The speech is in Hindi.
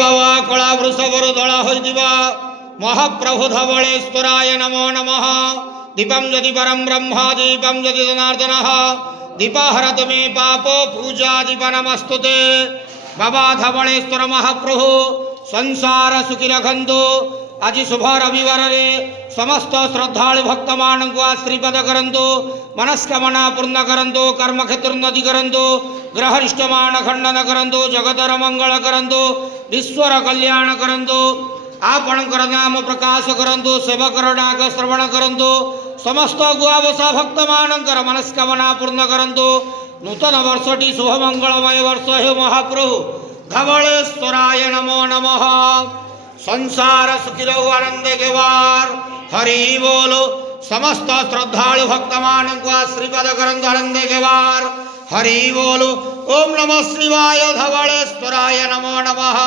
बाबा कला वृषभर दला होइदिबा महाप्रभु धवलेश्वराय नमो नमः। दीपम यदि परम ब्रह्म दीपम यदि जनार्दन दीपहरत मे पापो पूजा दीप नमस्तुते। बाबा धवलेश्वर महाप्रभु संसार सुखी रखंतु। आज शुभ रविवार रे समस्त श्रद्धालु भक्त मान को आशीर्वाद करंतु, मनस्कामना पूर्ण करंतु, कर्म क्षेत्र उन्नति करंतु, ग्रहरिष्ट मान खंडन करंतु, जगतर मंगल करंतु, विश्वर कल्याण करंतु, आपणकर नाम प्रकाश करंतु, सेवकर डाक श्रवण करंतु, समस्त गुआवसा भक्त मानकर मनस्कामना पूर्ण करंतु। नूतन वर्षटी शुभ मंगलमय वर्ष हे महाप्रभु धवलेश्वराय नमो नमः। संसार सुखी रहो आनंद के वार हरि बोलो। समस्त श्रद्धालु भक्त मान को आशीर्वाद करंतु आनंद के वार हरि बोलो। ओम नमः शिवाय धवलेश्वराय नमो नमः।